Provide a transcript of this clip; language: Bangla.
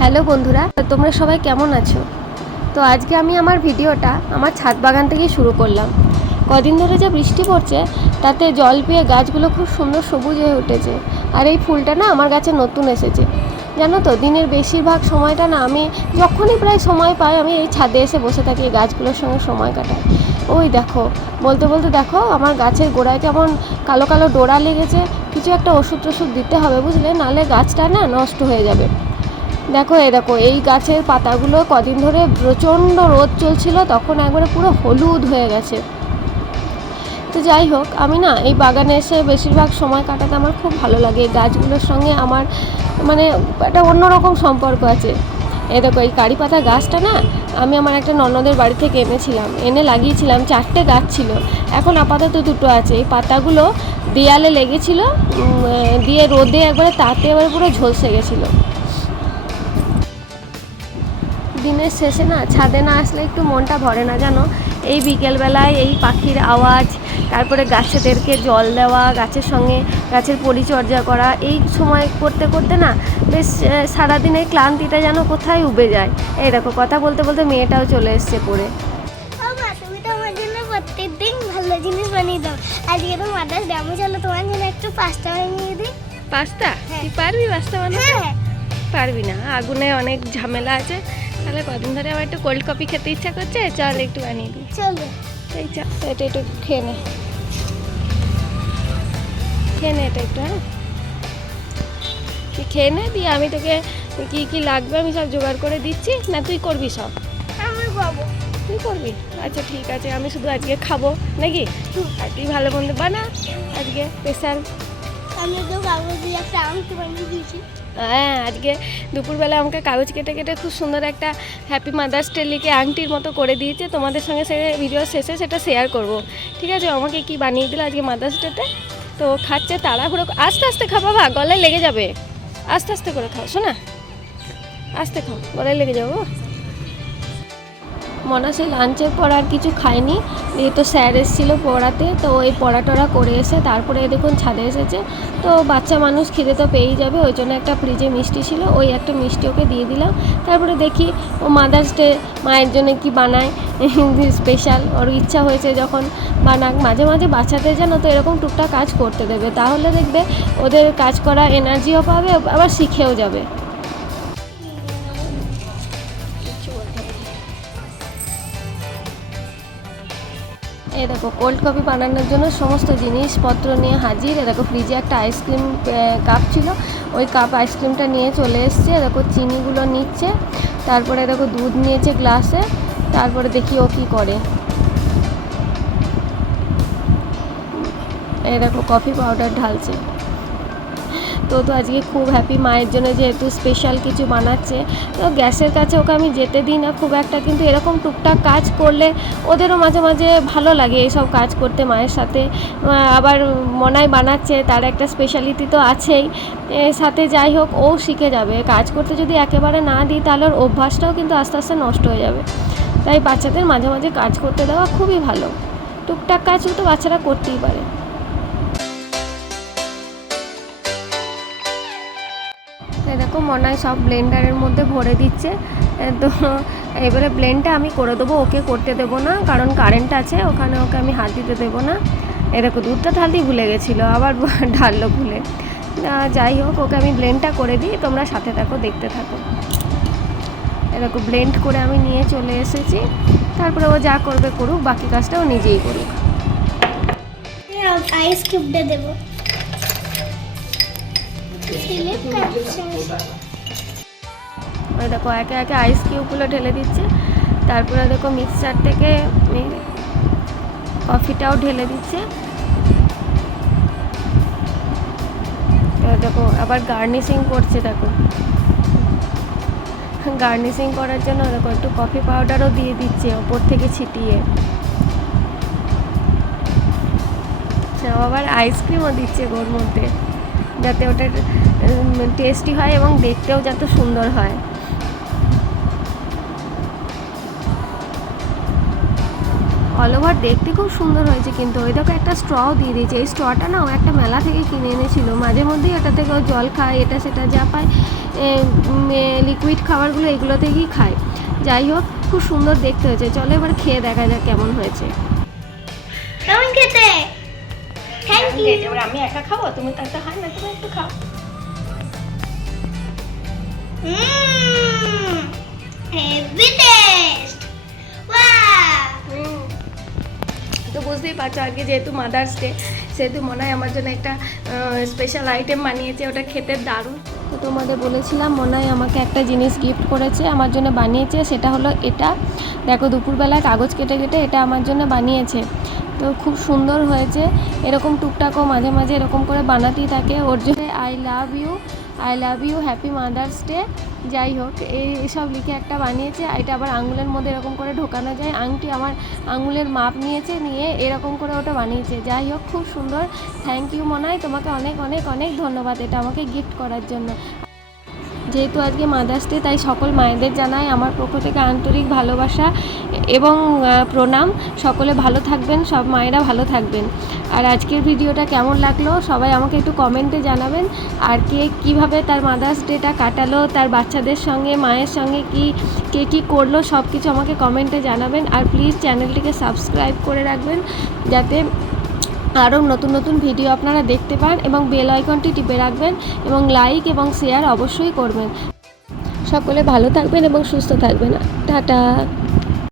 হ্যালো বন্ধুরা, তোমরা সবাই কেমন আছো? তো আজকে আমি আমার ভিডিওটা আমার ছাদ বাগান থেকেই শুরু করলাম। কদিন ধরে যা বৃষ্টি পড়ছে তাতে জল পেয়ে গাছগুলো খুব সুন্দর সবুজ হয়ে উঠেছে। আর এই ফুলটা না আমার গাছে নতুন এসেছে। জানো তো, দিনের বেশিরভাগ সময়টা না আমি যখনই প্রায় সময় পাই আমি এই ছাদে এসে বসে থাকি, এই গাছগুলোর সঙ্গে সময় কাটাই। ওই দেখো, বলতে বলতে দেখো আমার গাছের গোড়ায় কেমন কালো কালো ডোরা লেগেছে। কিছু একটা ওষুধ টষুধ দিতে হবে, বুঝলে, নাহলে গাছটা না নষ্ট হয়ে যাবে। দেখো এই গাছের পাতাগুলো কদিন ধরে প্রচণ্ড রোদ চলছিল, তখন একবারে পুরো হলুদ হয়ে গেছে। তো যাই হোক, আমি না এই বাগানে এসে বেশিরভাগ সময় কাটাতে আমার খুব ভালো লাগে। এই গাছগুলোর সঙ্গে আমার মানে একটা অন্যরকম সম্পর্ক আছে। এই কারি পাতা গাছটা না আমি আমার একটা ননদের বাড়ি থেকে এনে লাগিয়েছিলাম। 4টে গাছ ছিল, এখন আপাতত 2টো আছে। এই পাতাগুলো দেয়ালে লেগেছিল, দিয়ে রোদে একবারে তাতে এবারে পুরো ঝলসে গেছিলো। দিনের শেষে না ছাদে না আসলে একটু মনটা ভরে না, জানো। এই বিকেলবেলায় এই পাখির আওয়াজ, তারপরে গাছেদেরকে জল দেওয়া, গাছের সঙ্গে গাছের পরিচর্যা করা, এই সময় করতে করতে না বেশ সারাদিনের ক্লান্তিটা যেন কোথায় উবে যায়। এই দেখো, কথা বলতে বলতে মেয়েটাও চলে এসছে পড়ে। তুমি তো আমার জন্য প্রত্যেকদিন ভালো জিনিস বানিয়ে দাও। আজকে তো মাদার্স ডে, আমি চলো তোমার জন্য একটু পাস্তা বানিয়ে দিই। পাস্তা? তুই পারবি পাস্তা বানাতে? পারবি না, আগুনে অনেক ঝামেলা আছে। তাহলে কদিন ধরে আমার একটু কোল্ড কফি খেতে ইচ্ছা করছে, চল একটু বানিয়ে দিই। চলো, এই চল, এটা একটু খেয়ে নে, এটা একটু। হ্যাঁ, তুই খেয়ে নে, দিয়ে আমি তোকে কি কি লাগবে আমি সব জোগাড় করে দিচ্ছি। না তুই করবি সব? আমি খাবো। তুই করবি? আচ্ছা ঠিক আছে, আমি শুধু আজকে খাবো নাকি? আর তুই ভালো মন্দ বানা আজকে স্পেশাল। আমি তো কাগজ দিয়ে একটা আংটি বানিয়ে দিয়েছি। হ্যাঁ, আজকে দুপুরবেলা আমাকে কাগজ কেটে কেটে খুব সুন্দর একটা হ্যাপি মাদার্স ডে লিখে আংটির মতো করে দিয়েছে। তোমাদের সঙ্গে সে ভিডিও শেষে সেটা শেয়ার করব, ঠিক আছে? আমাকে কি বানিয়ে দিল আজকে মাদার্স ডেতে। তো খাচ্ছে তাড়াহুড়ো, আস্তে আস্তে খা বাবা, গলায় লেগে যাবে। আস্তে আস্তে করে খাও শোনা, আস্তে খাও, গলায় লেগে যাবো। মনে সেই লাঞ্চের পর আর কিছু খায়নি, যেহেতু স্যার এসেছিলো পড়াতে। তো ওই পড়াটরা করে এসে তারপরে দেখুন ছাদে এসেছে। তো বাচ্চা মানুষ খিদে তো পেয়েই যাবে, ওই জন্য একটা ফ্রিজে মিষ্টি ছিল, ওই একটা মিষ্টি ওকে দিয়ে দিলাম। তারপরে দেখি ও মাদার্স ডে মায়ের জন্য কি বানায় স্পেশাল, ওর ইচ্ছা হয়েছে যখন বানাক। মাঝে মাঝে বাচ্চাদের যেন তো এরকম টুকটাক কাজ করতে দেবে, তাহলে দেখবে ওদের কাজ করা এনার্জিও পাবে, আবার শিখেও যাবে। এই দেখো, কোল্ড কফি বানানোর জন্য সমস্ত জিনিসপত্র নিয়ে হাজির। দেখো ফ্রিজে একটা আইসক্রিম কাপ ছিল, ওই কাপ আইসক্রিমটা নিয়ে চলে এসছে। দেখো চিনিগুলো নিচ্ছে, তারপরে দেখো দুধ নিয়েছে গ্লাসে। তারপরে দেখি ও কী করে। এই দেখো কফি পাউডার ঢালছে। তো আজকে খুব হ্যাপি, মায়ের জন্য যেহেতু স্পেশাল কিছু বানাচ্ছে। তো গ্যাসের কাছে ওকে আমি যেতে দিই না খুব একটা, কিন্তু এরকম টুকটাক কাজ করলে ওদেরও মাঝে মাঝে ভালো লাগে এইসব কাজ করতে মায়ের সাথে। আবার মনাই বানাচ্ছে, তার একটা স্পেশালিটি তো আছেই সাথে। যাই হোক, ও শিখে যাবে কাজ করতে। যদি একেবারে না দিই তাহলে ওর অভ্যাসটাও কিন্তু আস্তে আস্তে নষ্ট হয়ে যাবে। তাই বাচ্চাদের মাঝে মাঝে কাজ করতে দেওয়া খুবই ভালো। টুকটাক কাজ তো বাচ্চারা করতেই পারে। দেখো মনায় সব ব্লেন্ডারের মধ্যে ভরে দিচ্ছে। তো এবারে ব্লেন্ডটা আমি করে দেবো, ওকে করতে দেবো না, কারণ কারেন্ট আছে ওখানে, ওকে আমি হাত দিতে দেবো না। এরকম দুধটা ঢালতেই ভুলে গেছিলো, আবার ঢাললো ভুলে। যাই হোক, ওকে আমি ব্লেন্ডটা করে দিই, তোমরা সাথে থাকো, দেখতে থাকো। এরকম ব্লেন্ড করে আমি নিয়ে চলে এসেছি। তারপরে ও যা করবে করুক, বাকি কাজটা ও নিজেই করুক। আইস কিউবটা দেবো। ওই দেখো একে একে আইস কিউবগুলো ঢেলে দিচ্ছে। তারপরে দেখো মিক্সচার থেকে কফিটাও ঢেলে দিচ্ছে। দেখো আবার গার্নিশিং করছে। দেখো গার্নিশিং করার জন্য দেখো একটু কফি পাউডারও দিয়ে দিচ্ছে ওপর থেকে ছিটিয়ে। আবার আইসক্রিমও দিচ্ছে ওর মধ্যে, যাতে ওটা টেস্টি হয় এবং দেখতেও যাতে সুন্দর হয়। অল ওভার দেখতে খুব সুন্দর হয়েছে, কিন্তু ওই দেখো একটা স্ট্রও দিয়ে দিয়েছে। এই স্ট্রটা না ও একটা মেলা থেকে কিনে এনেছিল, মাঝে মধ্যেই ওটা থেকে ও জল খায়, এটা সেটা যা পায় লিকুইড খাবারগুলো এগুলো থেকেই খায়। যাই হোক, খুব সুন্দর দেখতে হয়েছে। চলো এবার খেয়ে দেখা যাক কেমন হয়েছে। কেমন খেতে? Thank you. এবার আমি একা খাবো, তুমি তো একটা হয় না, তুমি একটু খাও। Heavy taste. ওয়াও। তো বুঝতেই পারছো আজকে যেহেতু মাদার্স ডে, সেহেতু মনে হয় আমার জন্য একটা স্পেশাল আইটেম বানিয়েছে, ওটা খেতে দারুণ। তো তোমাদের বলেছিলাম মনে হয় আমাকে একটা জিনিস গিফট করেছে, আমার জন্য বানিয়েছে, সেটা হলো এটা। দেখো দুপুরবেলায় কাগজ কেটে কেটে এটা আমার জন্য বানিয়েছে। তো খুব সুন্দর হয়েছে। এরকম টুকটাকও মাঝে মাঝে এরকম করে বানাতেই থাকে। ওর জন্য I love you happy Mother's Day. যাই হোক, এইসব লিখে একটা বানিয়েছে। এটা আবার আঙুলের মধ্যে এরকম করে ঢোকানো যায়। আংটি আমার আঙুলের মাপ নিয়েছে, নিয়ে এরকম করে ওটা বানিয়েছে। যাই হোক, খুব সুন্দর। থ্যাংক ইউ মনাই, তোমাকে অনেক অনেক অনেক ধন্যবাদ এটা আমাকে গিফট করার জন্য। যেহেতু আজকে মাদার্স ডে, তাই সকল মায়েদের জানাই আমার পক্ষ থেকে আন্তরিক ভালোবাসা এবং প্রণাম। সকলে ভালো থাকবেন, সব মায়েরা ভালো থাকবেন। আর আজকের ভিডিওটা কেমন লাগলো সবাই আমাকে একটু কমেন্টে জানাবেন। আর কে কীভাবে তার মাদার্স ডেটা কাটালো, তার বাচ্চাদের সঙ্গে, মায়ের সঙ্গে কে কী করলো, সব কিছু আমাকে কমেন্টে জানাবেন। আর প্লিজ চ্যানেলটিকে সাবস্ক্রাইব করে রাখবেন, যাতে আরও নতুন নতুন ভিডিও আপনারা দেখতে পান, এবং বেল আইকনটি টিপে রাখবেন, এবং লাইক এবং শেয়ার অবশ্যই করবেন। সকলে ভালো থাকবেন এবং সুস্থ থাকবেন। টাটা।